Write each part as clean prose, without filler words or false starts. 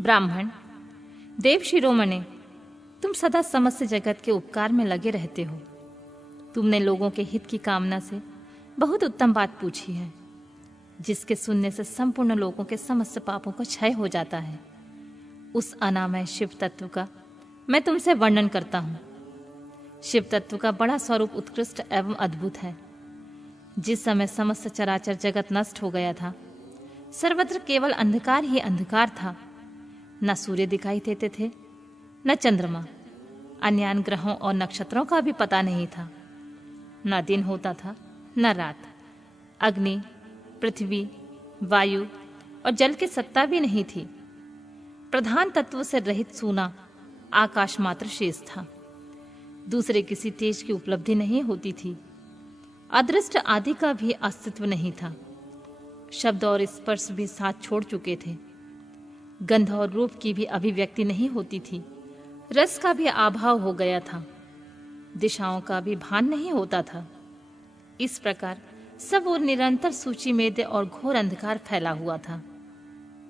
ब्राह्मण, देव शिरोमणे, तुम सदा समस्त जगत के उपकार में लगे रहते हो। तुमने लोगों के हित की कामना से बहुत उत्तम बात पूछी है, जिसके सुनने से संपूर्ण लोगों के समस्त पापों का क्षय हो जाता है। उस अनामय शिव तत्व का मैं तुमसे वर्णन करता हूँ। शिव तत्व का बड़ा स्वरूप उत्कृष्ट एवं अद्भुत है। जिस समय समस्त चराचर जगत नष्ट हो गया था, सर्वत्र केवल अंधकार ही अंधकार था। न सूर्य दिखाई देते थे, न चंद्रमा, अन्य ग्रहों और नक्षत्रों का भी पता नहीं था। न दिन होता था न रात। अग्नि, पृथ्वी, वायु और जल की सत्ता भी नहीं थी। प्रधान तत्व से रहित सूना आकाश मात्र शेष था। दूसरे किसी तेज की उपलब्धि नहीं होती थी। अदृष्ट आदि का भी अस्तित्व नहीं था। शब्द और स्पर्श भी साथ छोड़ चुके थे। गंध और रूप की भी अभिव्यक्ति नहीं होती थी। रस का भी अभाव हो गया था। दिशाओं का भी भान नहीं होता था। इस प्रकार सब और निरंतर सूची मेद और घोर अंधकार फैला हुआ था।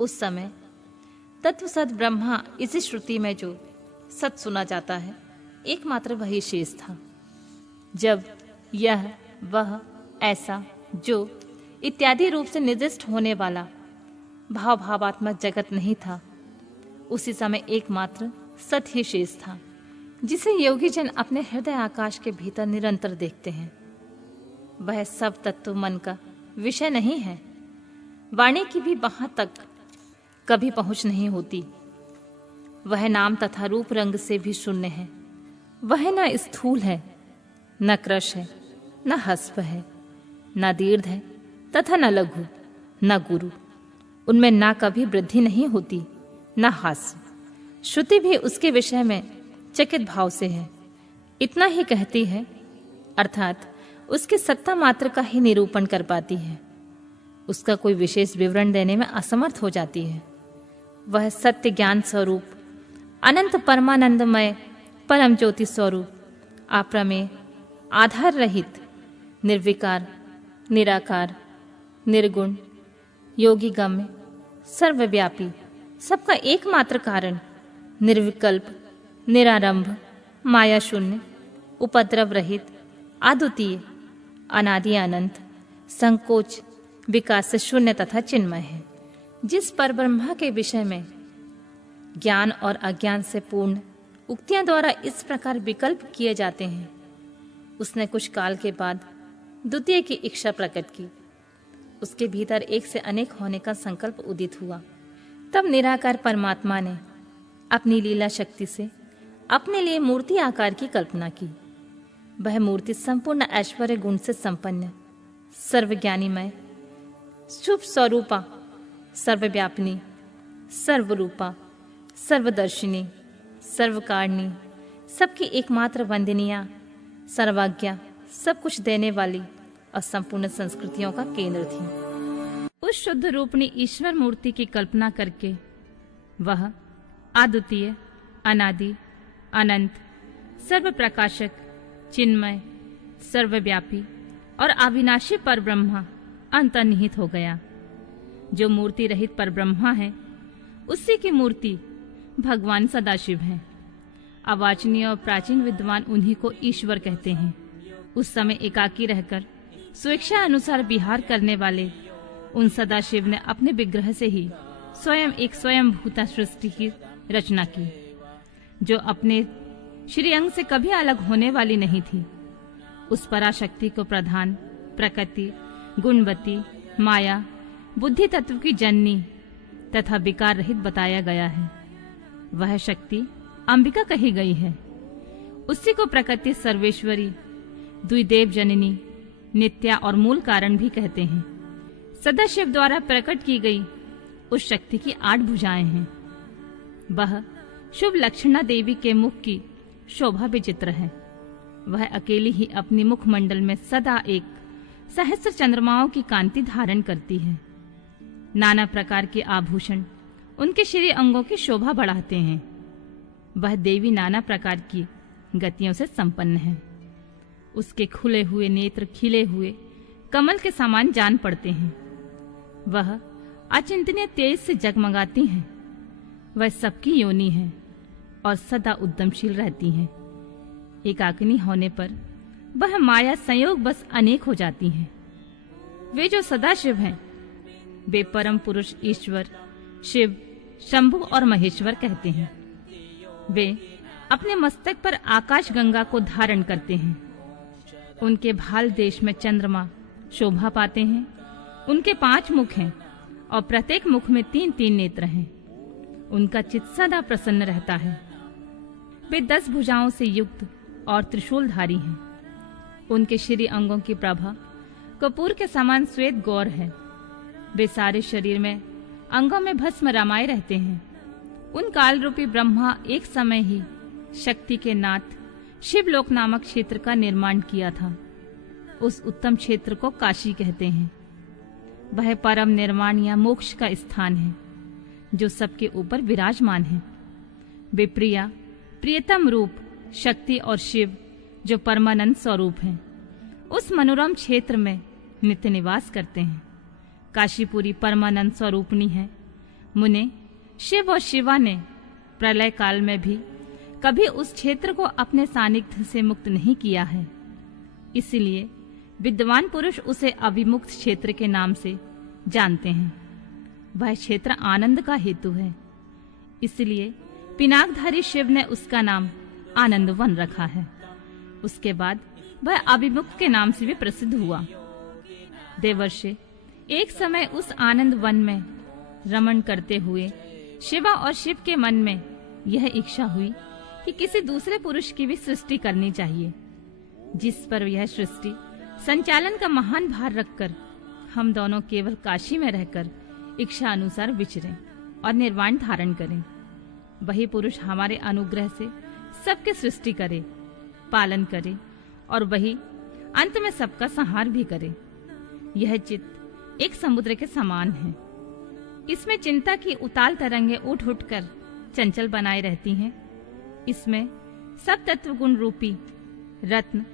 उस समय तत्वसद ब्रह्मा, इसी श्रुति में जो सत सुना जाता है, एकमात्र वही शेष था। जब यह, वह, ऐसा, जो इत्यादि रूप से निर्दिष्ट होने वाला भावात्मक जगत नहीं था, उसी समय एकमात्र सत ही शेष था, जिसे योगी जन अपने हृदय आकाश के भीतर निरंतर देखते हैं। वह सब तत्व मन का विषय नहीं है। वाणी की भी वहां तक कभी पहुंच नहीं होती। वह नाम तथा रूप रंग से भी शून्य है। वह न स्थूल है, न कृश है, न हस्व है, न दीर्घ है तथा न लघु, न गुरु। उनमें ना कभी वृद्धि नहीं होती, न हास्य। श्रुति भी उसके विषय में चकित भाव से है। इतना ही कहती है, अर्थात उसकी सत्ता मात्र का ही निरूपण कर पाती है। उसका कोई विशेष विवरण देने में असमर्थ हो जाती है। वह सत्य ज्ञान स्वरूप, अनंत परमानंदमय, परम ज्योति स्वरूप, अप्रमेय, आधार रहित, निर्विकार, निराकार, निर्गुण, योगी गम्य, सर्वव्यापी, सबका एकमात्र कारण, निर्विकल्प, निरारंभ, माया शून्य, उपद्रव रहित, अद्वितीय, अनादि अनंत, संकोच, विकास से शून्य तथा चिन्मय है। जिस परब्रह्मा के विषय में ज्ञान और अज्ञान से पूर्ण उक्तियां द्वारा इस प्रकार विकल्प किए जाते हैं, उसने कुछ काल के बाद द्वितीय की इच्छा प्रकट की। उसके भीतर एक से अनेक होने का संकल्प उदित हुआ। तब निराकार परमात्मा ने अपनी लीला शक्ति से अपने लिए मूर्ति आकार की कल्पना की। वह मूर्ति संपूर्ण ऐश्वर्य गुण से संपन्न, सर्वज्ञानीमय, शुभ स्वरूपा, सर्वव्यापिनी, सर्वरूपा, सर्वदर्शिनी, सर्वकारिणी, सबकी एकमात्र वंदनीया, सर्वज्ञा, सब कुछ देने वाली और संपूर्ण संस्कृतियों का केंद्र थी। उस शुद्ध रूपणी ईश्वर मूर्ति की कल्पना करके वह अद्वितीय, अनादि, अनंत, सर्व प्रकाशक, चिन्मय, सर्वव्यापी और अविनाशी परब्रह्मा अंतर्निहित हो गया। जो मूर्ति रहित परब्रह्मा है, उसी की मूर्ति भगवान सदाशिव है। अवाचनीय और प्राचीन विद्वान उन्हीं को ईश्वर कहते हैं। उस समय एकाकी रहकर स्वेच्छा अनुसार विहार करने वाले उन सदाशिव ने अपने विग्रह से ही स्वयं एक स्वयंभूता सृष्टि की रचना की, जो अपने श्रीअंग से कभी अलग होने वाली नहीं थी। उस पराशक्ति को प्रधान, प्रकृति, गुणवती, माया, बुद्धि तत्व की जननी तथा विकार रहित बताया गया है। वह शक्ति अंबिका कही गई है। उसी को प्रकृति सर्वेश्वरी, द्विदेव जननी, नित्या और मूल कारण भी कहते हैं। सदाशिव द्वारा प्रकट की गई उस शक्ति की 8 भुजाएं हैं। वह शुभ लक्षणा देवी के मुख की शोभा विचित्र है। वह अकेली ही अपनी मुखमंडल में सदा एक सहस्र चंद्रमाओं की कांति धारण करती है। नाना प्रकार के आभूषण उनके श्री अंगों की शोभा बढ़ाते हैं। वह देवी नाना प्रकार की गतियों से संपन्न है। उसके खुले हुए नेत्र खिले हुए कमल के समान जान पड़ते हैं। वह अचिंतनीय तेज से जगमगाती हैं। वह सबकी योनि है और सदा उद्यमशील रहती हैं। एकाकिनी होने पर वह माया संयोग बस अनेक हो जाती हैं। वे जो सदाशिव हैं, वे परम पुरुष ईश्वर शिव, शंभु और महेश्वर कहते हैं। वे अपने मस्तक पर आकाश गंगा को धारण करते हैं। उनके भाल देश में चंद्रमा शोभा पाते हैं। उनके 5 मुख हैं और प्रत्येक मुख में 3-3 नेत्र हैं। उनका चित्त सदा प्रसन्न रहता है। वे 10 भुजाओं से युक्त और त्रिशूलधारी हैं। उनके श्री अंगों की प्रभा कपूर के समान श्वेत गौर है। वे सारे शरीर में अंगों में भस्म रमाए रहते हैं। उन काल रूपी ब्रह्मा एक समय ही शक्ति के नाथ शिवलोक नामक क्षेत्र का निर्माण किया था। उस उत्तम क्षेत्र को काशी कहते हैं। वह परम निर्वाण या मोक्ष का स्थान है जो सबके ऊपर विराजमान है। वे प्रिया, प्रियतम रूप, शक्ति और शिव जो परमानंद स्वरूप हैं, उस मनोरम क्षेत्र में नित्य निवास करते हैं। काशीपुरी परमानंद स्वरूपणी है। मुने, शिव और शिवा ने प्रलय काल में भी कभी उस क्षेत्र को अपने सानिध्य से मुक्त नहीं किया है। इसलिए विद्वान पुरुष उसे अविमुक्त क्षेत्र के नाम से जानते हैं। वह क्षेत्र आनंद का हेतु है। इसलिए पिनाकधारी शिव ने उसका नाम आनंद वन रखा है। उसके बाद वह अविमुक्त के नाम से भी प्रसिद्ध हुआ। देवर्षि एक समय उस आनंद वन में रमण करते हुए शिवा और शिव के मन में यह इच्छा हुई कि किसी दूसरे पुरुष की भी सृष्टि करनी चाहिए, जिस पर यह सृष्टि संचालन का महान भार रखकर हम दोनों केवल काशी में रहकर इच्छा अनुसार विचरें और निर्वाण धारण करें। वही पुरुष हमारे अनुग्रह से सबके सृष्टि करे, पालन करे और वही अंत में सबका संहार भी करे। यह चित्त एक समुद्र के समान है। इसमें चिंता की उताल तरंगे उठ उठकर चंचल बनाए रहती हैं। इसमें सब तत्व गुण रूपी रत्न,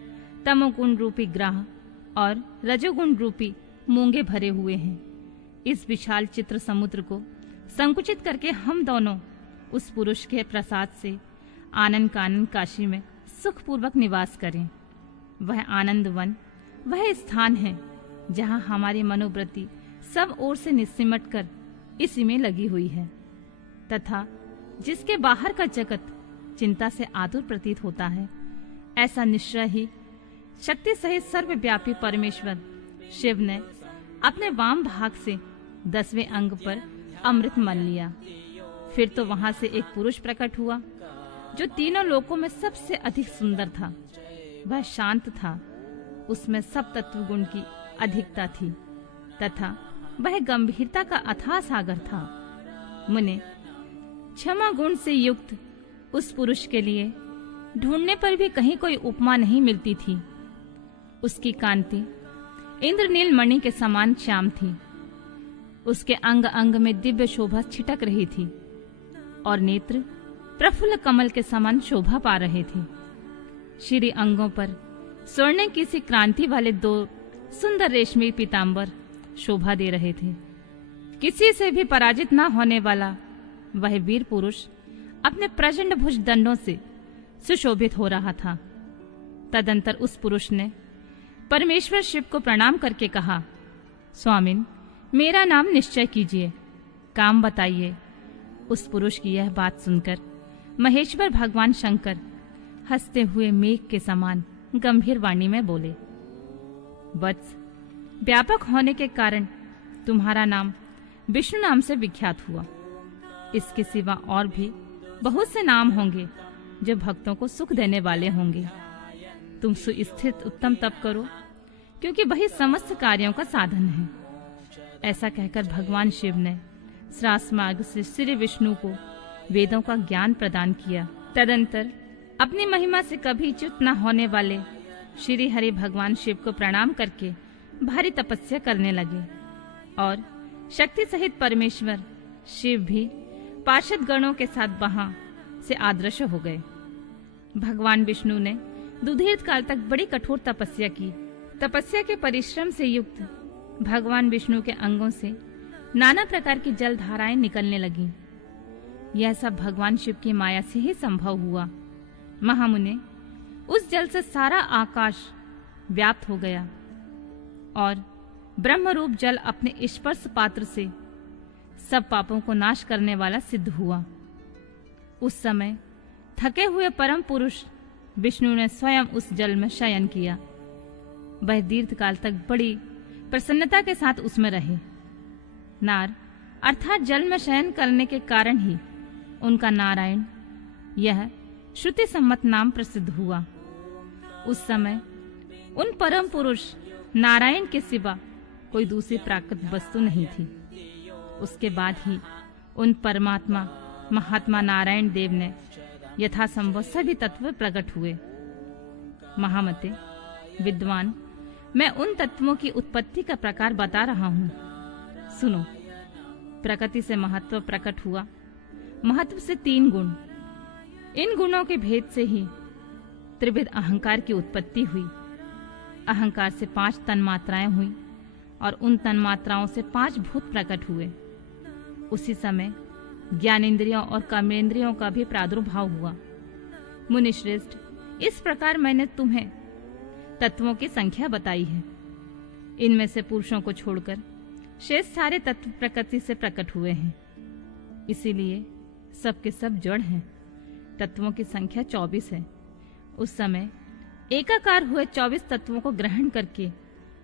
तमोगुण रूपी ग्राह और रजोगुण रूपी मूंगे भरे हुए हैं। इस विशाल चित्र समुद्र को संकुचित करके हम दोनों उस पुरुष के प्रसाद से आनंद कानन काशी में सुखपूर्वक निवास करें। वह आनंद वन वह स्थान है जहाँ हमारी मनोवृत्ति सब ओर से निसिमट कर इसी में लगी हुई है, तथा जिसके बाहर का जगत चिंता से आतुर प्रतीत होता है। ऐसा निश्चय ही शक्ति सहित सर्वव्यापी परमेश्वर शिव ने अपने वाम भाग से 10वें अंग पर अमृत मल लिया। फिर तो वहां से एक पुरुष प्रकट हुआ जो तीनों लोकों में सबसे अधिक सुंदर था। वह शांत था, उसमें सब तत्व गुण की अधिकता थी तथा वह गंभीरता का अथाह सागर था। मुने, क्षमा गुण से युक्त उस पुरुष के लिए ढूंढने पर भी कहीं कोई उपमा नहीं मिलती थी। उसकी कांति इंद्रनील मणि के समान श्याम थी। उसके अंग अंग में दिव्य शोभा छिटक रही थी और नेत्र प्रफुल्ल कमल के समान शोभा पा रहे थे। श्री अंगों पर स्वर्ण की सी क्रांति वाले 2 सुंदर रेशमी पीतांबर शोभा दे रहे थे। किसी से भी पराजित न होने वाला वह वीर पुरुष अपने प्रचंड भुज दंडों से सुशोभित हो रहा था। तदंतर उस पुरुष ने परमेश्वर शिव को प्रणाम करके कहा, स्वामिन, मेरा नाम निश्चय कीजिए, काम बताइए। उस पुरुष की यह बात सुनकर महेश्वर भगवान शंकर हंसते हुए मेघ के समान गंभीर वाणी में बोले, वत्स, व्यापक होने के कारण तुम्हारा नाम विष्णु नाम से विख्यात हुआ। इसके सिवा और भी बहुत से नाम होंगे जो भक्तों को सुख देने वाले होंगे। तुम सुस्थित उत्तम तप करो, क्योंकि वही समस्त कार्यों का साधन है। ऐसा कहकर भगवान शिव ने श्रास मार्ग से श्री विष्णु को वेदों का ज्ञान प्रदान किया। तदंतर अपनी महिमा से कभी च्युत न होने वाले श्री हरि भगवान शिव को प्रणाम करके भारी तपस्या करने लगे और शक्ति सहित परमेश्वर शिव भी पार्षद गणों के साथ वहां से आदृश्य हो गए। भगवान विष्णु ने दुधीर्घ काल तक बड़ी कठोर तपस्या की। तपस्या के परिश्रम से युक्त भगवान विष्णु के अंगों से नाना प्रकार की जल धाराएं निकलने लगीं। यह सब भगवान शिव की माया से ही संभव हुआ। महामुने, उस जल से सारा आकाश व्याप्त हो गया और ब्रह्मरूप जल अपने स्पर्श पात्र से सब पापों को नाश करने वाला सिद्ध हुआ। उस समय थके हुए परम पुरुष विष्णु ने स्वयं उस जल में शयन किया। वह दीर्घ काल तक बड़ी प्रसन्नता के साथ उसमें रहे। नार अर्थात जल में शयन करने के कारण ही उनका नारायण, यह श्रुति सम्मत नाम प्रसिद्ध हुआ। उस समय उन परम पुरुष नारायण के सिवा कोई दूसरी प्राकृत वस्तु नहीं थी। उसके बाद ही उन परमात्मा महात्मा नारायण देव ने यथासंभव सभी तत्व प्रकट हुए। महामते, विद्वान, मैं उन तत्वों की उत्पत्ति का प्रकार बता रहा हूँ। सुनो। प्रकृति से महत्व प्रकट हुआ। महत्व से 3 गुण। इन गुणों के भेद से ही त्रिविध अहंकार की उत्पत्ति हुई। अहंकार से 5 तन्मात्राएं हुई और उन तन्मात्राओं से 5 भूत प्रकट हुए। उसी समय ज्ञानेंद्रियों और कर्मेंद्रियों का भी प्रादुर्भाव हुआ। मुनिश्रेष्ठ, इस प्रकार मैंने तुम्हें तत्वों की संख्या बताई है। इनमें से पुरुषों को छोड़कर शेष सारे तत्व प्रकृति से प्रकट हुए हैं। इसीलिए सबके सब जड़ हैं। तत्वों की संख्या 24 है। उस समय एकाकार हुए 24 तत्वों को ग्रहण करके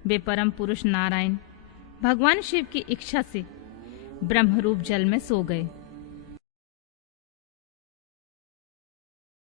वे परम पुरुष नारायण भगवान शिव की इच्छा से ब्रह्मरूप जल में सो गए।